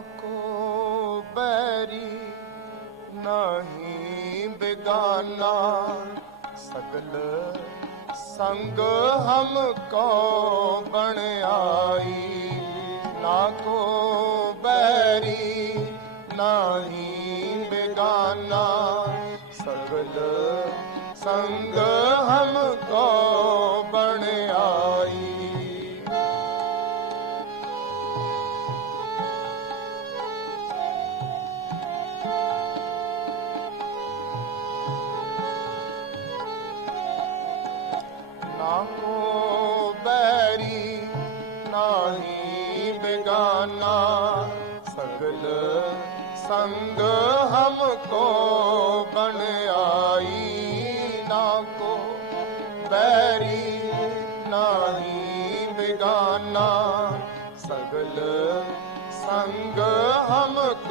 को बैरी नहीं बेगाना सगल संग हमको बन आई ना को बैरी नहीं बेगाना सगल संग हमको बन संग हमको बन आई ना को बैरी नाही बेगाना सगल संग हमको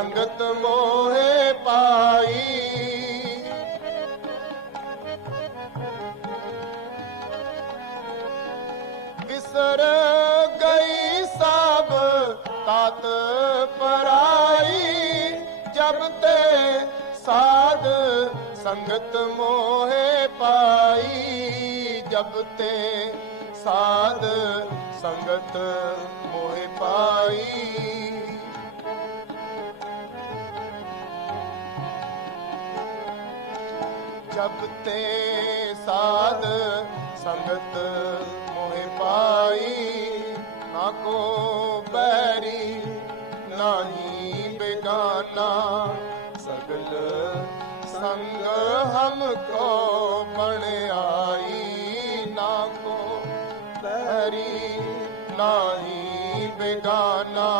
ਸੰਗਤ ਮੋਹੇ ਪਾਈ। ਵਿਸਰ ਗਈ ਸਭ ਤਤ ਪਰਾਈ। ਜਬ ਤੇ ਸਾਧ ਸੰਗਤ ਮੋਹੇ ਪਾਈ। ਜਬ ਤੇ ਸਾਧ ਸੰਗਤ ਮੋਹੇ ਪਾਈ। ਕੀਤੇ ਸਾਧ ਸੰਗਤ ਮੋਹਿ ਪਾਈ, ਨਾ ਕੋ ਬੈਰੀ ਨਾਹੀ ਬੇਗਾਨਾ। ਸਗਲ ਸੰਗ ਹਮ ਕੋ ਆਈ ਨਾ ਕੋ ਬੈਰੀ ਨਾਹੀ ਬੇਗਾਨਾ।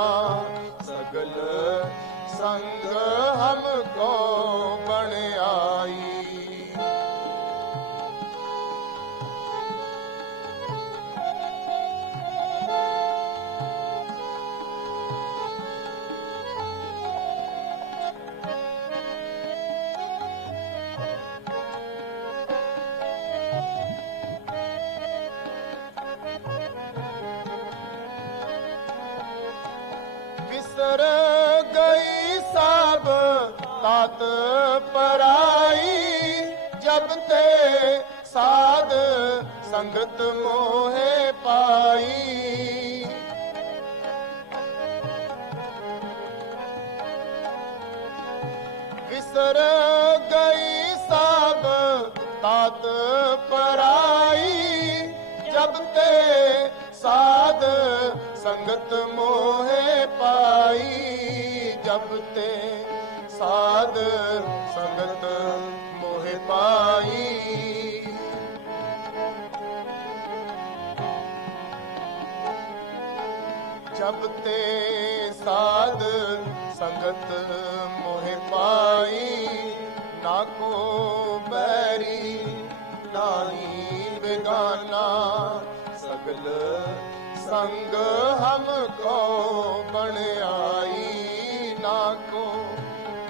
ਬਿਸਰ ਗਈ ਸਭ, ਤਤ ਪਰਾਈ, ਜਬ ਤੇ ਸਾਧ ਸੰਗਤ ਮੋਹੇ ਪਾਈ। ਵਿਸਰ ਗਈ ਸਭ, ਤਤ ਪਰਾਈ, ਜਬ ਤੇ ਸਾਧ ਸੰਗਤ ਮੋਹੇ ਪਾਈ ਜਬ ਤੇ ਸਾਧ ਸੰਗਤ ਮੋਹੇ ਪਾਈ। ਜਬ ਤੇ ਸਾਧ ਸੰਗਤ ਮੋਹੇ ਪਾਈ, ਨਾ ਕੋ ਬੈਰੀ ਨਾਹੀ ਬੇਗਾਨਾ, ਸਗਲ संग हमको बन आई ना को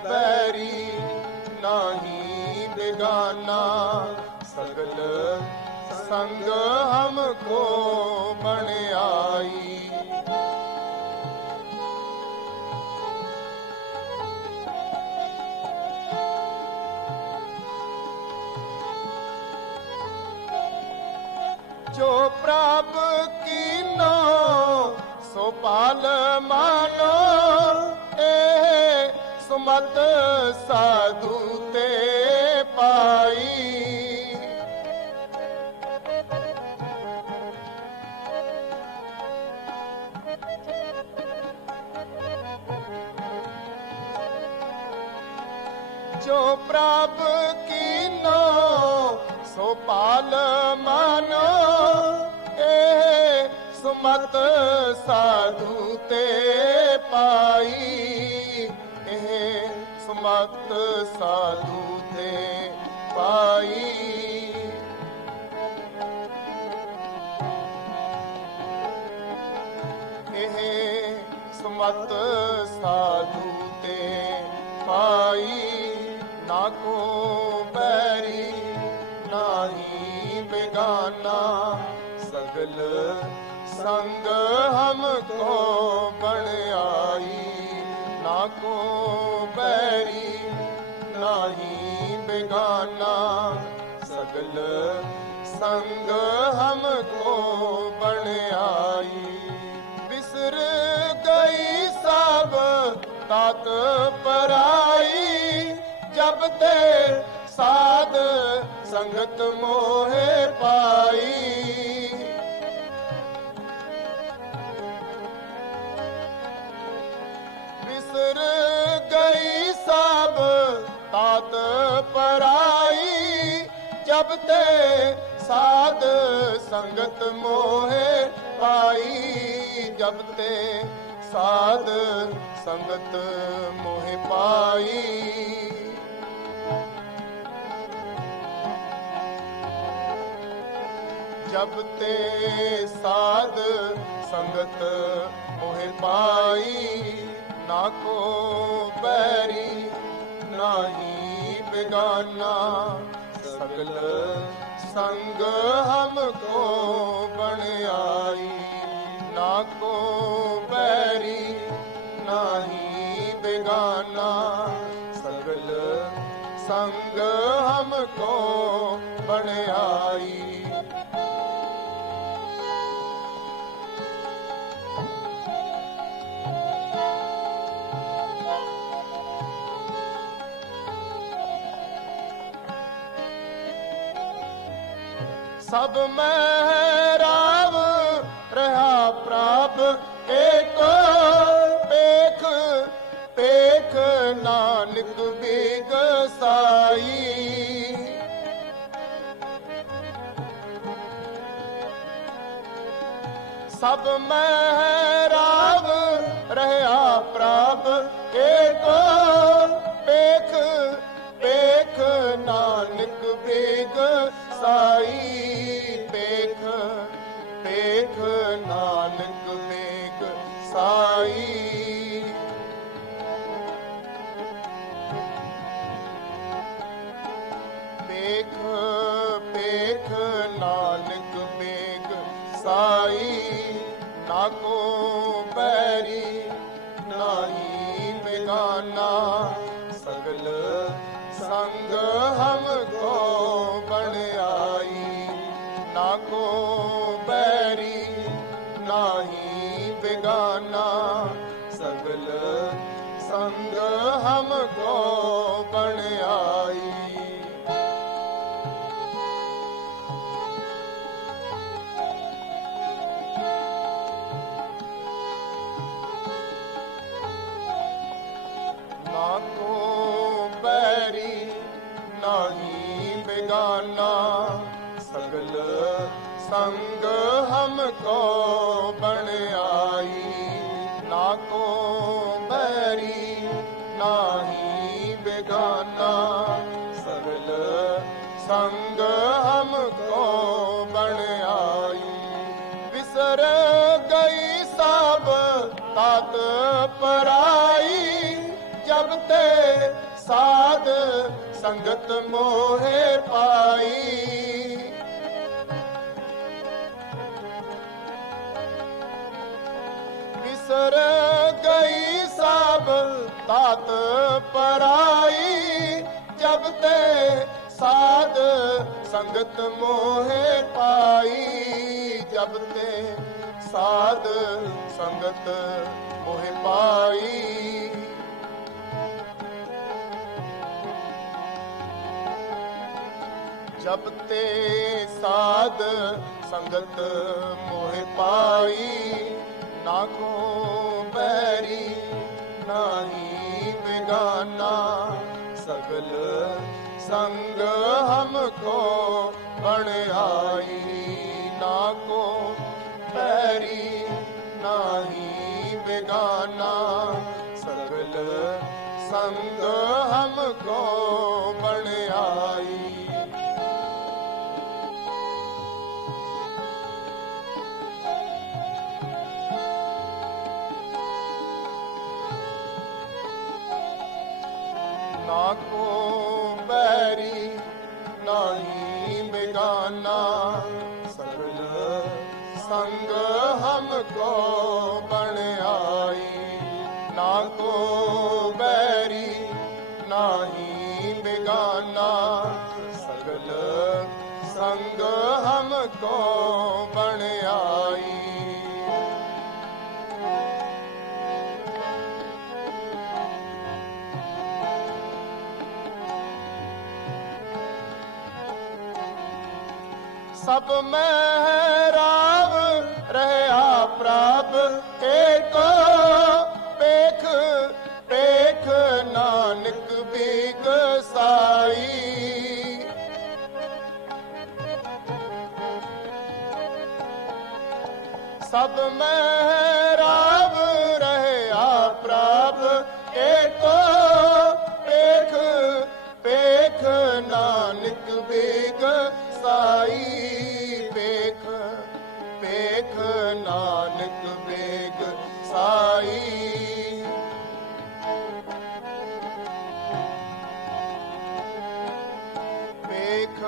बैरी नाही बेगाना सगल संग हमको बन आई जो प्राप कीनो ਪਾਲ ਮਾਨੋ ਏ ਸੁਮਤ ਸਾਧੂ ਤੇ ਪਾਈ। ਜੋ ਪ੍ਰਭ ਕੀਨੋ ਸੋ ਪਾਲ ਮਤ ਸਾਧੂ ਤੇ ਪਾਈ। ਇਹ ਸਮਤ ਸਾਧੂ ਤੇ ਪਾਈ। ਇਹ ਸਮਤ ਸਾਧੂ ਤੇ ਪਾਈ। ਨਾ ਕੋ ਬੈਰੀ ਨਾਹੀ ਬੇਗਾਨਾ, ਸਗਲ ਸੰਗ ਹਮ ਕੋ ਬਣ ਆਈ, ਨਾ ਕੋ ਬੈਰੀ ਨਾਹੀ ਬੇਗਾਨਾ। ਸਗਲ ਸੰਗ ਹਮ ਕੋ ਬਣ ਆਈ, ਬਿਸਰ ਗਈ ਸਭ ਤਤ ਪਰਾਈ। ਜਬ ਤੇ ਸਾਧ ਜਬ ਤੇ ਸਾਧ ਸੰਗਤ ਮੋਹੇ ਪਾਈ ਜਬ ਤੇ ਸਾਧ ਸੰਗਤ ਮੋਹਿ ਪਾਈ। ਜਬ ਤੇ ਸਾਧ ਸੰਗਤ ਮੋਹਿ ਪਾਈ, ਨਾ ਕੋ ਬੈਰੀ ਨਾਹੀ ਬੇਗਾਨਾ ਸਗਲ ਸੰਗ ਹਮ ਕੋ ਬਣ ਆਈ। ਨਾ ਕੋ ਬੈਰੀ ਨਾਹੀ ਬੇਗਾਨਾ। ਸਗਲ ਸੰਗ ਹਮ ਕੋ ਸਭ ਮੈਂ ਰਾਵ ਰਹਾ ਪ੍ਰਭ ਏਕ ਪੇਖ ਪੇਖ ਨਾਨਕ ਬੇਗ ਸਾਈ। ਸਭ ਮੈਂ ਨਾਨਕ ਸਾਈ ਪੇਖ ਪੇਖ ਨਾਨਕ ਬੇਗ ਸਾਈ। ਪੇਖ ਪੇਖ ਨਾਨਕ ਬੇਗ ਸਾਈ, ਨਾ ਕੋ ਬੈਰੀ ਨਾਹੀ ਬੇਗਾਨਾ, ਸਗਲ ਸੰਗ ਹਮ ਸੰਗ ਹਮ ਕੋ ਬਣ ਆਈ। ਵਿਸਰ ਗਈ ਸਭ ਤਤ ਪਰਾਈ। ਜਬ ਤੇ ਸਾਧ ਸੰਗਤ ਮੋਹਿ ਪਾਈ। ਵਿਸਰ ਗਈ ਸਭ ਤਤ ਸੰਗਤ ਮੋਹਿ ਪਾਈ, ਜਬ ਤੇ ਸਾਧ ਸੰਗਤ ਮੋਹੇ ਪਾਈ। ਜਬ ਤੇ ਸਾਧ ਸੰਗਤ ਮੋਹਿ ਪਾਈ, ਨਾ ਕੋ ਬੈਰੀ ਨਾਹੀ ਬੇਗਾਨਾ। संग हमको बण आई ना को पैरी नाही बेगाना सकल संग हमको बण आई ना को ਨਾਹੀ ਬਿਗਾਨਾ ਸਗਲ ਸੰਗ ਹਮ ਕੋ ਬਣ ਆਈ ਸਭ ਮੈਂ ਪੇਖ ਨਾਨਕ ਬੇਗ ਸਾਈ। ਪੇਖ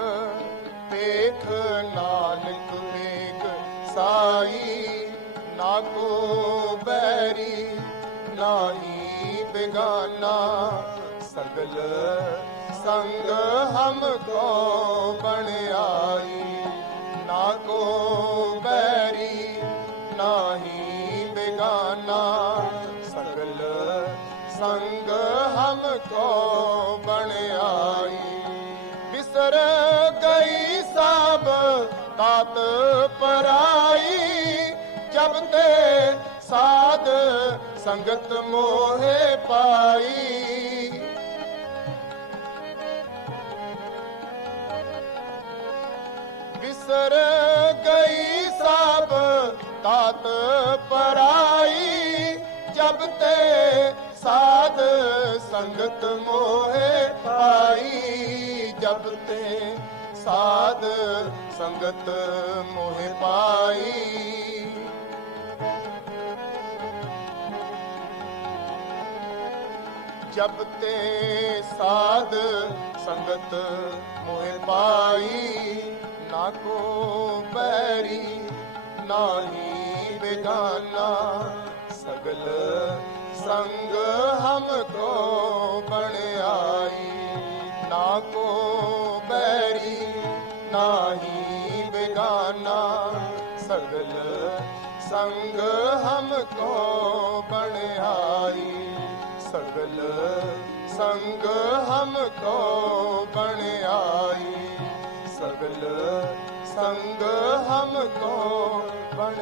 ਪੇਖ ਨਾਨਕ ਵੇਗ ਸਾਈ। ਨਾ ਕੋ ਬੈਰੀ, ਨਾਹੀ ਬੇਗਾਨਾ। ਸਗਲ ਸੰਗ ਹਮ ਕੋ ਪਰਾਈ ਜਬ ਤੇ ਸਾਧ ਸੰਗਤ ਮੋਹਿ ਪਾਈ। ਬਿਸਰ ਗਈ ਸਭ ਤਾਤ ਪਰਾਈ, ਜਬ ਤੇ ਸਾਧ ਸੰਗਤ ਮੋਹੇ ਪਾਈ। ਜਬ ਤੇ ਸਾਧ ਸੰਗਤ ਮੋਹਿ ਜਬ ਤੇ ਸਾਧ ਸੰਗਤ ਮੋਹਿ ਪਾਈ, ਨਾ ਕੋ ਬੈਰੀ ਨਾਹੀ ਬੇਗਾਨਾ, ਸਗਲ ਸੰਗ ਹਮ ਕੋ ਬਣ ਆਈ। ਨਾ ਕੋ ਬੈਰੀ ਨਾਹੀ ਬੇਗਾਨਾ, ਸਗਲ ਸੰਗ ਹਮ ਕੋ ਬਣ ਆਈ। ਸਗਲ ਸੰਗ ਹਮ ਕੋ ਬਣ ਆਈ। ਸਗਲ ਸੰਗ ਹਮ ਕੋ ਬਣ